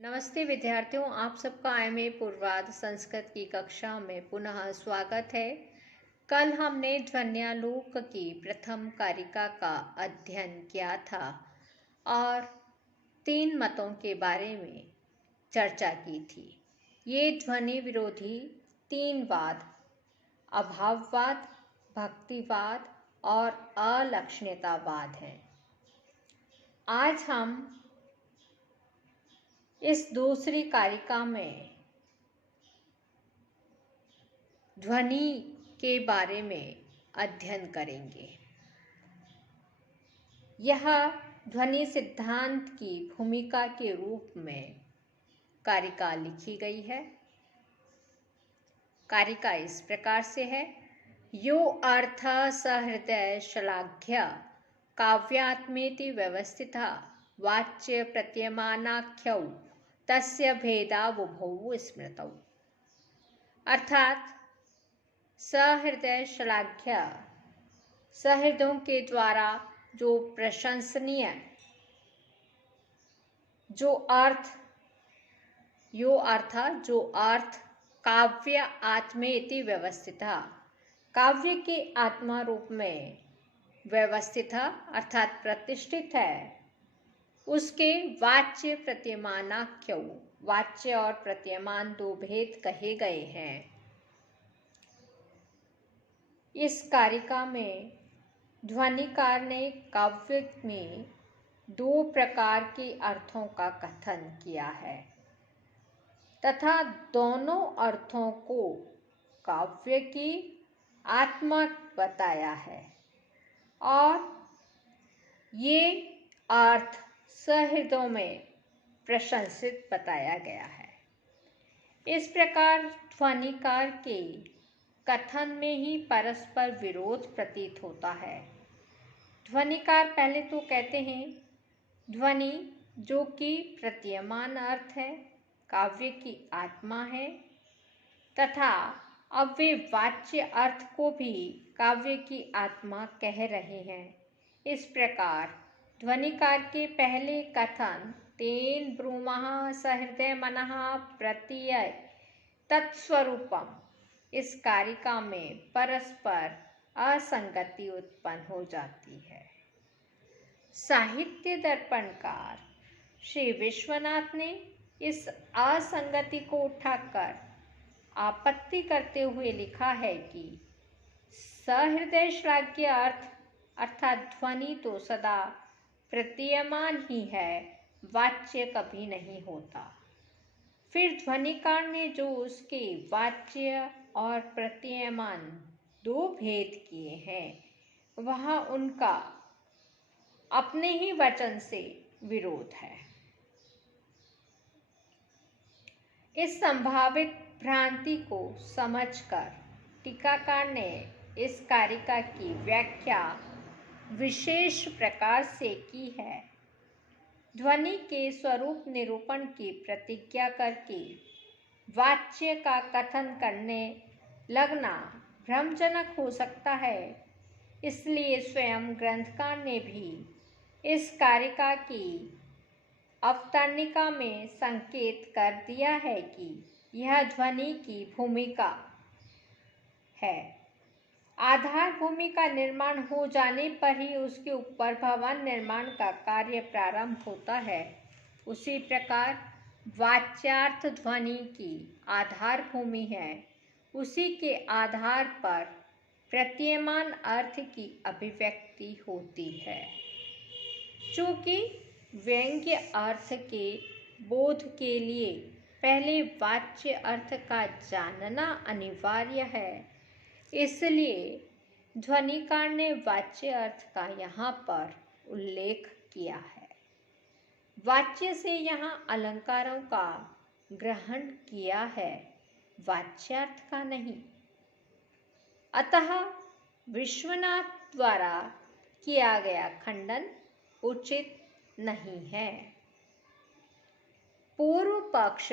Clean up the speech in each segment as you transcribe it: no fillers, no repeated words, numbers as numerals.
नमस्ते विद्यार्थियों, आप सबका IMA पूर्वाध संस्कृत की कक्षा में पुनः स्वागत है। कल हमने ध्वन्यालोक की प्रथम कारिका का अध्ययन किया था और 3 मतों के बारे में चर्चा की थी। ये ध्वनि विरोधी 3 वाद, अभाववाद, भक्तिवाद और अलक्षणियतावाद हैं। आज हम इस दूसरी कारिका में ध्वनि के बारे में अध्ययन करेंगे। यह ध्वनि सिद्धांत की भूमिका के रूप में कारिका लिखी गई है। कारिका इस प्रकार से है। यो अर्थ सहृदय श्लाघ्य काव्यात्मेति व्यवस्थिता वाच्य प्रत्यमानाख्यौ तस्य भेदा बुभौ स्मृतौ। अर्थात सहृदय श्लाघ्य, सहृदयों के द्वारा जो प्रशंसनीय जो अर्थ काव्य आत्मेति व्यवस्थिता, काव्य के आत्मा रूप में व्यवस्थित अर्थात प्रतिष्ठित है, उसके वाच्य प्रत्यमानाख्यौ, वाच्य और प्रत्यमान 2 भेद कहे गए हैं। इस कारिका में ध्वनिकार ने काव्य में 2 प्रकार के अर्थों का कथन किया है तथा दोनों अर्थों को काव्य की आत्मा बताया है और ये अर्थ सहृदयों में प्रशंसित बताया गया है। इस प्रकार ध्वनिकार के कथन में ही परस्पर विरोध प्रतीत होता है। ध्वनिकार पहले तो कहते हैं ध्वनि जो कि प्रतीयमान अर्थ है, काव्य की आत्मा है तथा अब वे वाच्य अर्थ को भी काव्य की आत्मा कह रहे हैं। इस प्रकार ध्वनिकार के पहले कथन तेन ब्रूमः सहृदय मनः प्रत्यय तत्स्वरूपम, इस कारिका में परस्पर असंगति उत्पन्न हो जाती है। साहित्य दर्पणकार श्री विश्वनाथ ने इस असंगति को उठाकर आपत्ति करते हुए लिखा है कि सहृदय श्लाघ्य अर्थ अर्थात ध्वनि तो सदा प्रतीयमान ही है, वाच्य कभी नहीं होता। फिर ध्वनिकार ने जो उसके वाच्य और प्रतीयमान 2 भेद किए हैं, वह उनका अपने ही वचन से विरोध है। इस संभावित भ्रांति को समझकर टीकाकार ने इस कारिका की व्याख्या विशेष प्रकार से की है। ध्वनि के स्वरूप निरूपण की प्रतिज्ञा करके वाच्य का कथन करने लगना भ्रमजनक हो सकता है, इसलिए स्वयं ग्रंथकार ने भी इस कारिका की अवतरणिका में संकेत कर दिया है कि यह ध्वनि की भूमिका है। आधार भूमि का निर्माण हो जाने पर ही उसके ऊपर भवन निर्माण का कार्य प्रारंभ होता है। उसी प्रकार वाच्यार्थ ध्वनि की आधार भूमि है, उसी के आधार पर प्रतीयमान अर्थ की अभिव्यक्ति होती है। चूँकि व्यंग्य अर्थ के बोध के लिए पहले वाच्य अर्थ का जानना अनिवार्य है, इसलिए ध्वनिकार ने वाच्य अर्थ का यहाँ पर उल्लेख किया है। वाच्य से यहाँ अलंकारों का ग्रहण किया है, वाच्यार्थ का नहीं। अतः विश्वनाथ द्वारा किया गया खंडन उचित नहीं है। पूर्व पक्ष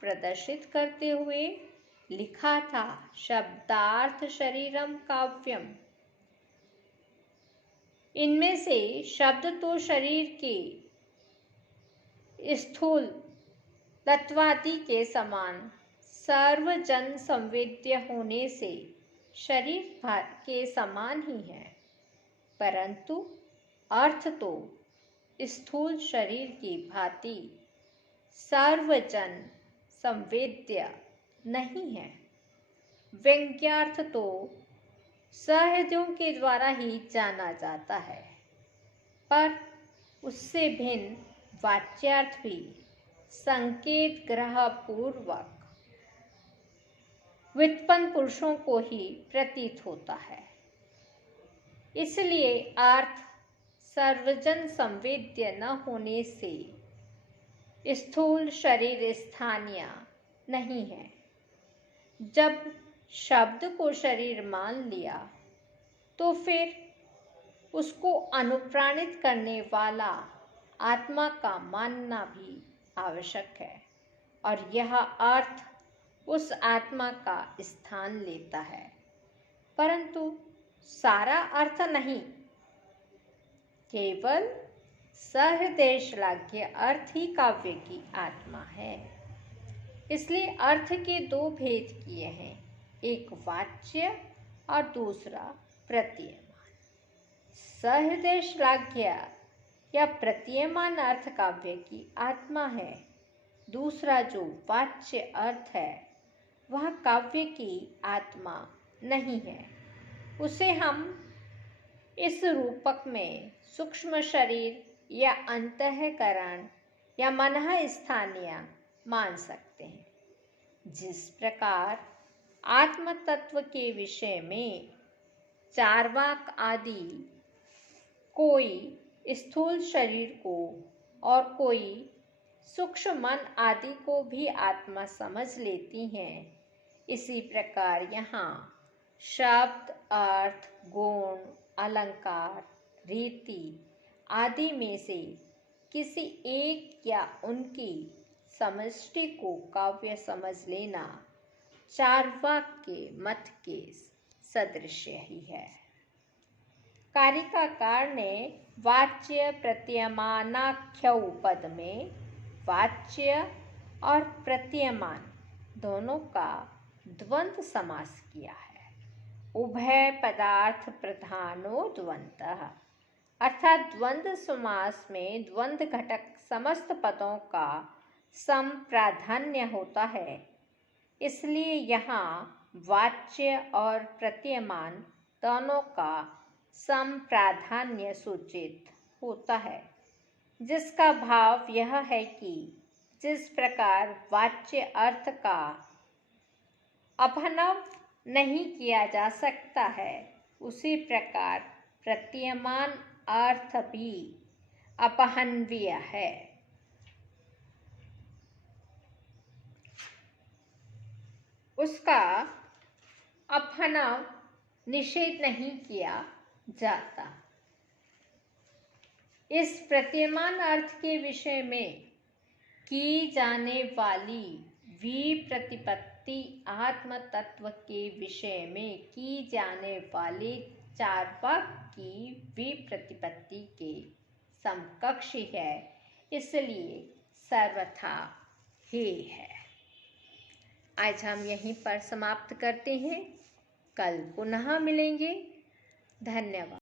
प्रदर्शित करते हुए लिखा था शब्दार्थ शरीरम काव्यम, इनमें से शब्द तो शरीर के स्थूल तत्वादि के समान सर्वजन संवेद्य होने से शरीर के समान ही है, परंतु अर्थ तो स्थूल शरीर की भांति सर्वजन संवेद्य नहीं है। व्यंग्यार्थ तो सहृदयों के द्वारा ही जाना जाता है, पर उससे भिन्न वाच्यार्थ भी संकेत ग्रह पूर्वक व्युत्पन्न पुरुषों को ही प्रतीत होता है। इसलिए अर्थ सर्वजन संवेद्य न होने से स्थूल शरीर स्थानीय नहीं है। जब शब्द को शरीर मान लिया तो फिर उसको अनुप्राणित करने वाला आत्मा का मानना भी आवश्यक है, और यह अर्थ उस आत्मा का स्थान लेता है, परंतु सारा अर्थ नहीं। केवल सहृदय श्लाघ्य अर्थ ही काव्य की आत्मा है। इसलिए अर्थ के दो भेद किए हैं, एक वाच्य और दूसरा प्रतीयमान। सहृदय श्लाघ्य या प्रतीयमान अर्थ काव्य की आत्मा है। दूसरा जो वाच्य अर्थ है वह काव्य की आत्मा नहीं है। उसे हम इस रूपक में सूक्ष्म शरीर या अंतःकरण या मनः स्थानीय मान सकते हैं। जिस प्रकार आत्म तत्व के विषय में चार्वाक आदि कोई स्थूल शरीर को और कोई सूक्ष्म मन आदि को भी आत्मा समझ लेती हैं, इसी प्रकार यहाँ शब्द, अर्थ, गुण, अलंकार, रीति आदि में से किसी एक या उनकी समष्टि को काव्य समझ लेना चार्वाक के मत के सदृश ही है। कारिकाकार ने वाच्य प्रतीयमानाख्यौ पद में वाच्य और प्रतीयमान दोनों का द्वंद्व समास किया है। उभय पदार्थ प्रधानो द्वंद्वः, अर्थात द्वंद्व समास में द्वंद्व घटक समस्त पदों का समप्राधान्य होता है। इसलिए यहाँ वाच्य और प्रतीयमान दोनों का समप्राधान्य सूचित होता है, जिसका भाव यह है कि जिस प्रकार वाच्य अर्थ का अपहनव नहीं किया जा सकता है, उसी प्रकार प्रतीयमान अर्थ भी अपहनवीय है। उसका अपहनव निषेध नहीं किया जाता। इस प्रतीयमान अर्थ के विषय में की जाने वाली विप्रतिपत्ति आत्म तत्व के विषय में की जाने वाली चार्वाक की विप्रतिपत्ति के समकक्ष है, इसलिए सर्वथा हे है। आज हम यहीं पर समाप्त करते हैं, कल पुनः मिलेंगे। धन्यवाद।